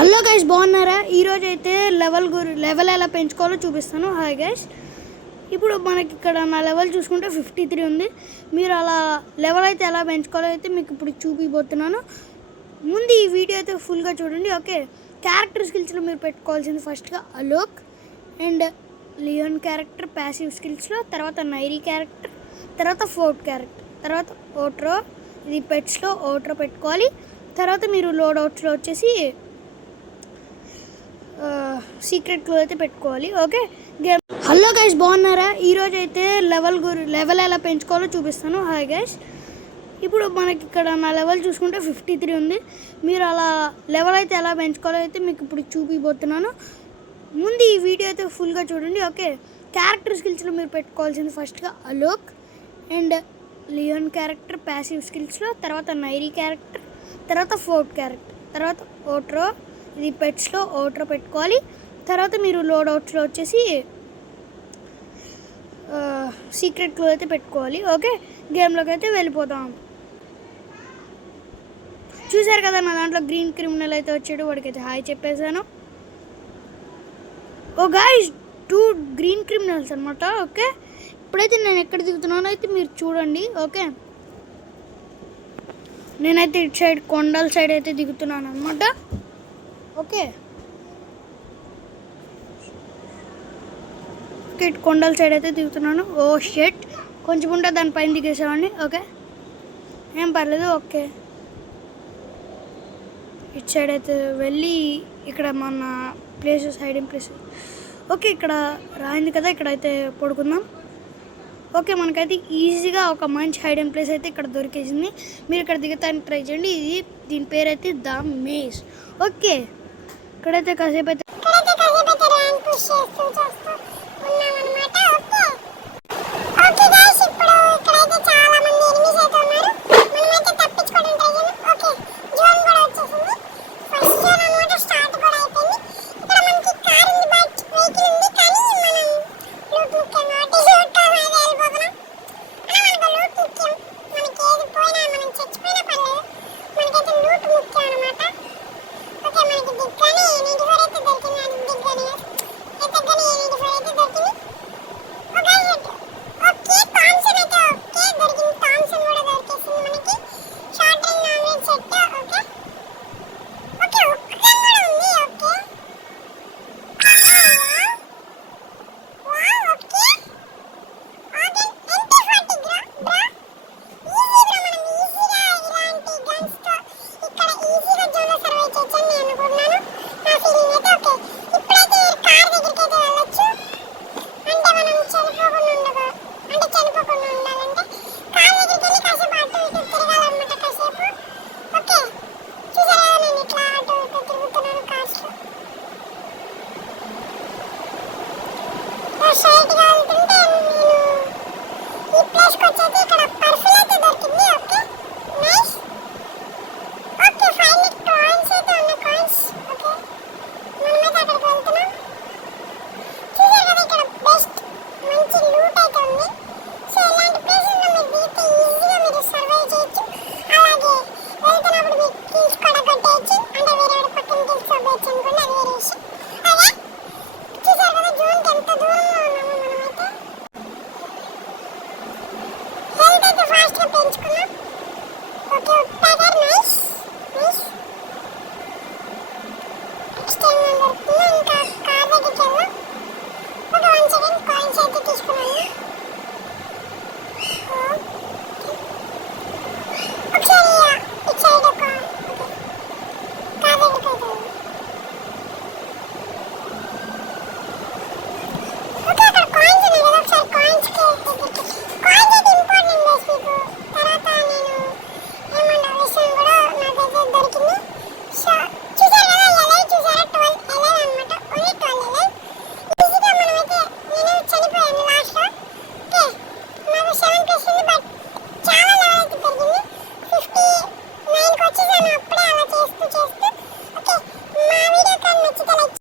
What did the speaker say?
Hello guys, బాగున్నారా? ఈరోజు అయితే లెవెల్ ఎలా పెంచుకోవాలో చూపిస్తాను. హాయ్ గైస్, ఇప్పుడు మనకి ఇక్కడ నా లెవెల్ చూసుకుంటే 53 ఉంది. మీరు అలా లెవెల్ అయితే ఎలా పెంచుకోవాలో అయితే మీకు ఇప్పుడు చూపిపోతున్నాను. ముందు ఈ వీడియో అయితే ఫుల్గా చూడండి. ఓకే, క్యారెక్టర్ స్కిల్స్లో మీరు పెట్టుకోవాల్సింది ఫస్ట్గా Alok and Leon character passive స్కిల్స్లో, తర్వాత నైరీ క్యారెక్టర్, తర్వాత ఫోర్ట్ క్యారెక్టర్, తర్వాత ఓట్రో. ఇది పెట్స్లో ఓట్రో పెట్టుకోవాలి. తర్వాత మీరు లోడౌట్స్లో వచ్చేసి సీక్రెట్ క్లో అయితే పెట్టుకోవాలి. Okay game. హలో గైస్, బాగున్నారా? ఈరోజు అయితే లెవెల్ ఎలా పెంచుకోవాలో చూపిస్తాను. హాయ్ గైస్, ఇప్పుడు మనకి ఇక్కడ నా లెవెల్ చూసుకుంటే 53 ఉంది. మీరు అలా లెవెల్ అయితే ఎలా పెంచుకోవాలో అయితే మీకు ఇప్పుడు చూపిపోతున్నాను. ముందు ఈ వీడియో అయితే ఫుల్గా చూడండి. ఓకే, క్యారెక్టర్ స్కిల్స్లో మీరు పెట్టుకోవాల్సింది ఫస్ట్గా Alok and Leon character passive స్కిల్స్లో, తర్వాత నైరీ క్యారెక్టర్, తర్వాత ఫోర్ట్ క్యారెక్టర్, తర్వాత ఓట్రో. ఇది పెట్స్లో ఓట్రో పెట్టుకోవాలి. తర్వాత మీరు లోడౌట్స్లో వచ్చేసి సీక్రెట్ క్లో అయితే పెట్టుకోవాలి. ఓకే, గేమ్లోకి అయితే వెళ్ళిపోతాం. చూసారు కదా, నా దాంట్లో గ్రీన్ క్రిమినల్ అయితే వచ్చాడు. వాడికైతే హాయ్ చెప్పేశాను. ఓ గాయ్స్, 2 గ్రీన్ క్రిమినల్స్ అనమాట. ఓకే, ఇప్పుడైతే నేను ఎక్కడ దిగుతున్నానో అయితే మీరు చూడండి. ఓకే, నేనైతే ఇటు సైడ్ కొండల సైడ్ అయితే దిగుతున్నాను అనమాట. ఓకే, ఇటు కొండల సైడ్ అయితే దిగుతున్నాను. ఓ షెట్, కొంచెం ఉంటే దానిపైన దిగేసామండి. ఓకే, ఏం పర్లేదు. ఓకే, ఇటు సైడ్ అయితే వెళ్ళి ఇక్కడ మన ప్లేసెస్, హైడింగ్ ప్లేసెస్. ఓకే, ఇక్కడ రాయింది కదా, ఇక్కడైతే పడుకుందాం. ఓకే, మనకైతే ఈజీగా ఒక మంచి హైడింగ్ ప్లేస్ అయితే ఇక్కడ దొరికేసింది. మీరు ఇక్కడ దిగుతానికి ట్రై చేయండి. దీని పేరు అయితే ద మేజ్. ఓకే, ఇక్కడైతే కాసేపు అయితే మనకైతే లూట్ ముఖ్యం అన్నమాట. ఓకే, మనకి దిగ్గని